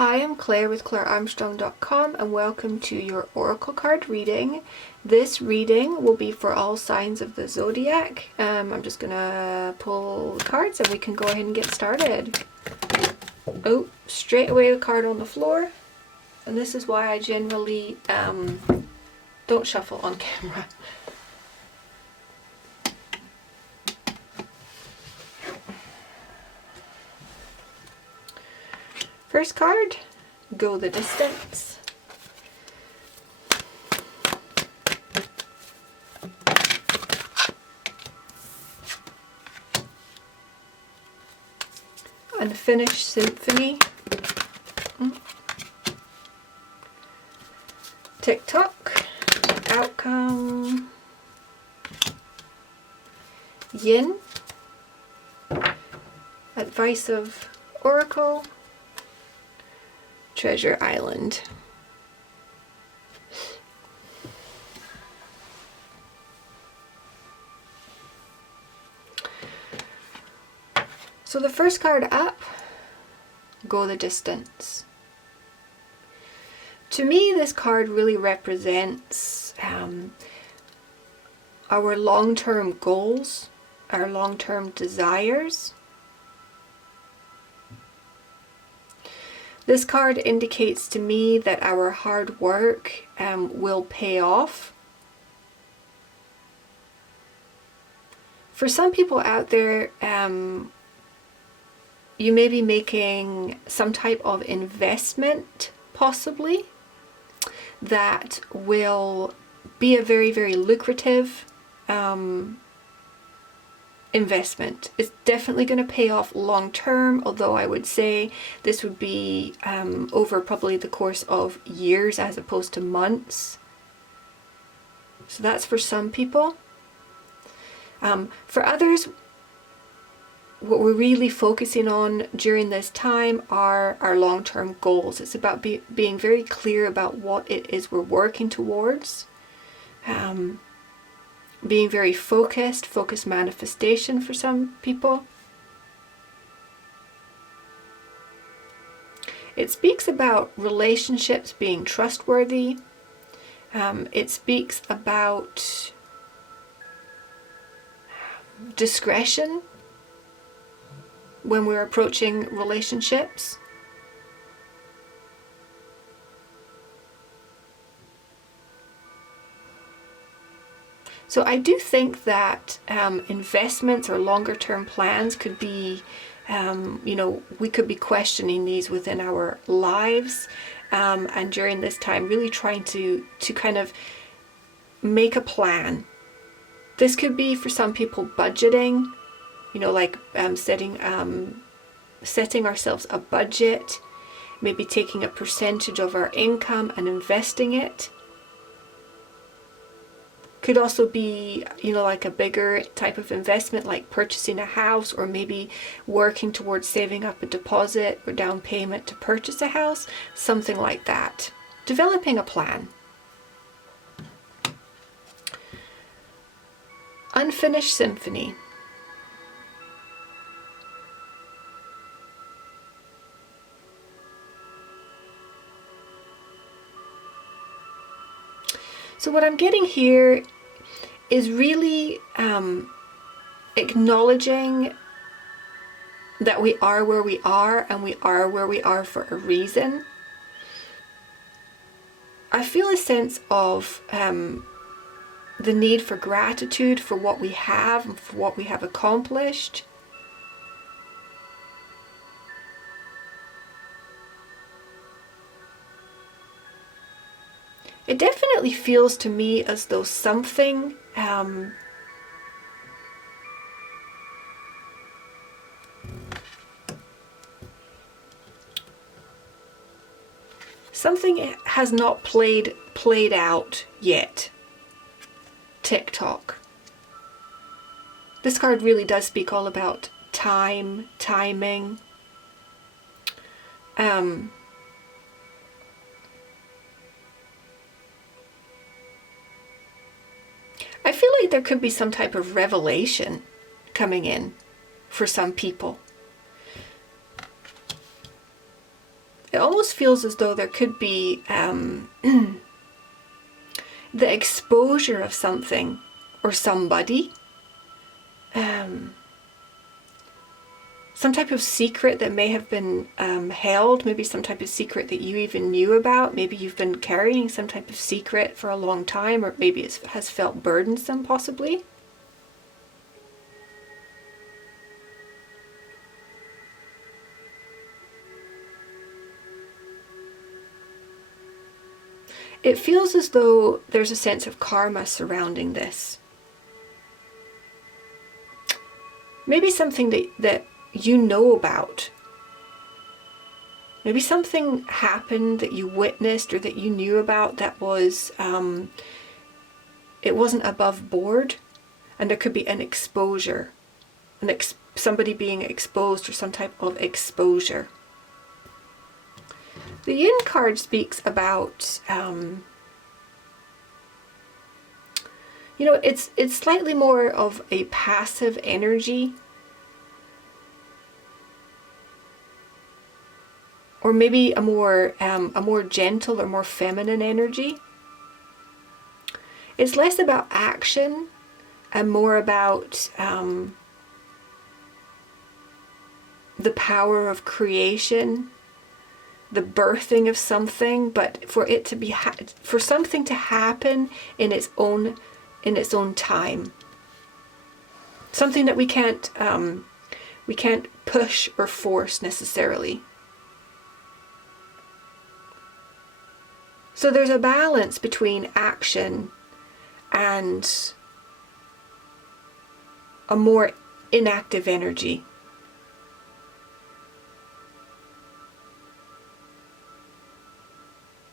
Hi, I'm Claire with clarearmstrong.com and welcome to your oracle card reading. This reading will be for all signs of the zodiac. I'm just gonna pull the cards and we can go ahead and get started. Oh, straight away the card on the floor. And this is why I generally don't shuffle on camera. First card, go the distance. Unfinished Symphony. TikTok. Outcome. Yin. Advice of Oracle. Treasure Island. So the first card up, go the distance. To me, this card really represents our long-term goals, our long-term desires. This card indicates to me that our hard work will pay off. For some people out there, you may be making some type of investment, possibly, that will be a very, very lucrative investment. It's definitely going to pay off long term, although I would say this would be over probably the course of years as opposed to months. So that's for some people. For others, what we're really focusing on during this time are our long-term goals. It's about being very clear about what it is we're working towards. Being very focused manifestation for some people. It speaks about relationships being trustworthy. It speaks about discretion when we're approaching relationships. So I do think that investments or longer term plans could be, we could be questioning these within our lives, and during this time really trying to kind of make a plan. This could be for some people budgeting, like setting ourselves a budget, maybe taking a percentage of our income and investing it. Could also be, like a bigger type of investment, like purchasing a house, or maybe working towards saving up a deposit or down payment to purchase a house, something like that. Developing a plan. Unfinished Symphony. So what I'm getting here is really acknowledging that we are where we are, and we are where we are for a reason. I feel a sense of the need for gratitude for what we have and for what we have accomplished. It definitely feels to me as though something has not played out yet. TikTok. This card really does speak all about timing. I feel like there could be some type of revelation coming in for some people. it almost feels as though there could be the exposure of something or somebody, some type of secret that may have been held, maybe some type of secret that you even knew about. Maybe you've been carrying some type of secret for a long time, or maybe it has felt burdensome possibly. It feels as though there's a sense of karma surrounding this. Maybe something that you know about. Maybe something happened that you witnessed or that you knew about that was, it wasn't above board, and there could be an exposure, somebody being exposed or some type of exposure. The Yin card speaks about, it's slightly more of a passive energy, or maybe a more gentle or more feminine energy. It's less about action and more about the power of creation, the birthing of something, but for it to be for something to happen in its own time. Something that we can't push or force necessarily. So there's a balance between action and a more inactive energy.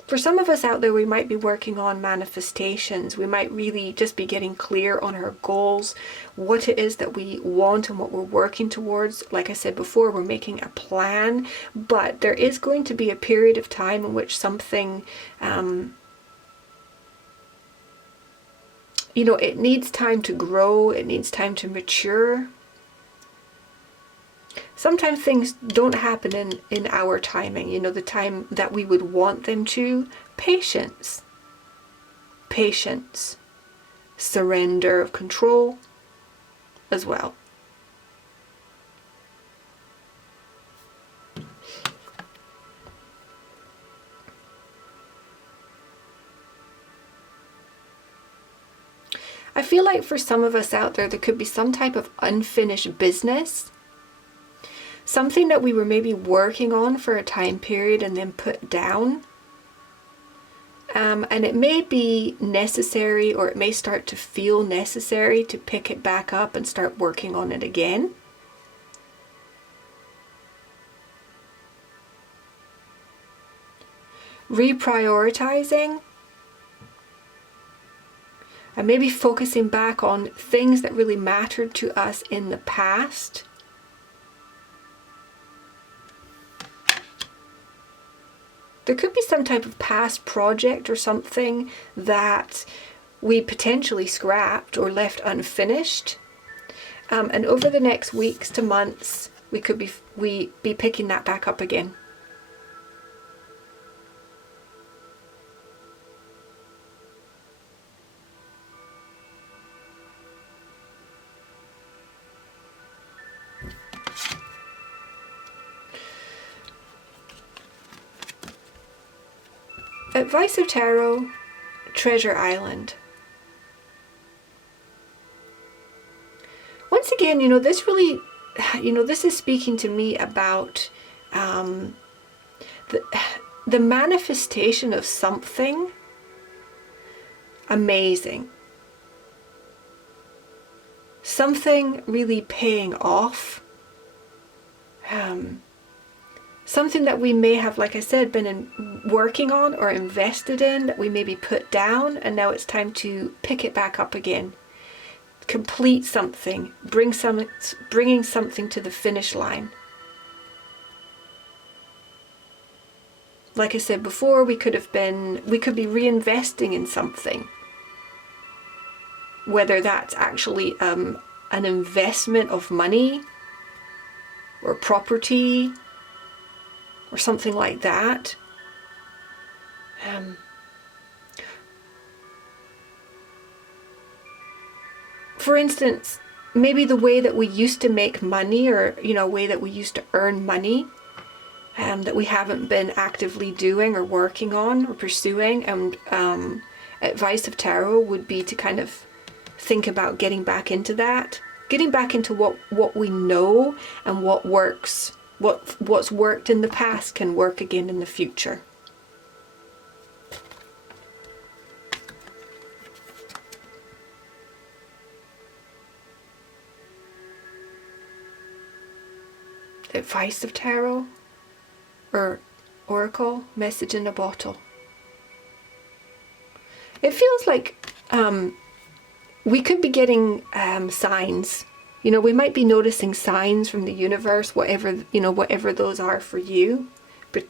For some of us out there, we might be working on manifestations. We might really just be getting clear on our goals, what it is that we want and what we're working towards. Like I said before, we're making a plan, but there is going to be a period of time in which something, it needs time to grow, it needs time to mature. Sometimes things don't happen in our timing, the time that we would want them to. Patience. Patience. Surrender of control as well. I feel like for some of us out there could be some type of unfinished business. Something that we were maybe working on for a time period and then put down. And it may be necessary, or it may start to feel necessary to pick it back up and start working on it again. Reprioritizing. And maybe focusing back on things that really mattered to us in the past. There could be some type of past project or something that we potentially scrapped or left unfinished. And over the next weeks to months, we could be picking that back up again. Advice of Tarot, Treasure Island. Once again, this really, this is speaking to me about the manifestation of something amazing. Something really paying off. Something that we may have, like I said, been working on or invested in, that we maybe put down, and now it's time to pick it back up again. Complete something, bringing something to the finish line. Like I said before, we could be reinvesting in something. Whether that's actually an investment of money or property, or something like that. For instance, maybe the way that we used to make money, or way that we used to earn money, that we haven't been actively doing or working on or pursuing. And advice of tarot would be to kind of think about getting back into that, getting back into what we know, and what works, what's worked in the past can work again in the future. Advice of tarot, or oracle, message in a bottle. It feels like we could be getting signs. We might be noticing signs from the universe, whatever those are for you. But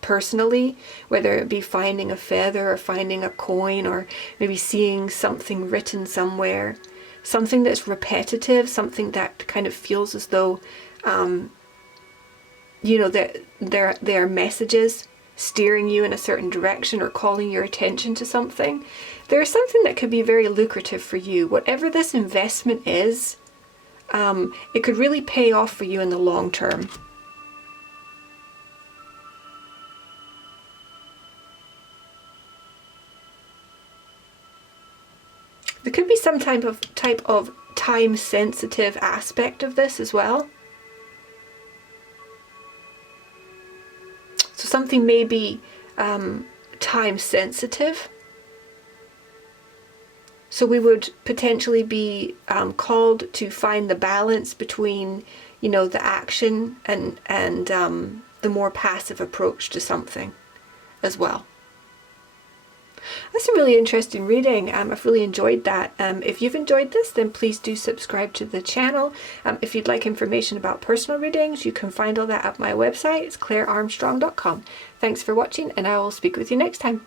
personally, whether it be finding a feather or finding a coin, or maybe seeing something written somewhere, something that's repetitive, something that kind of feels as though that there are messages steering you in a certain direction or calling your attention to something. There's something that could be very lucrative for you. Whatever this investment is, it could really pay off for you in the long term. There could be some type of time-sensitive aspect of this as well. So something may be time-sensitive. So we would potentially be called to find the balance between, the action and the more passive approach to something as well. That's a really interesting reading. I've really enjoyed that. If you've enjoyed this, then please do subscribe to the channel. If you'd like information about personal readings, you can find all that at my website. It's clarearmstrong.com. Thanks for watching, and I will speak with you next time.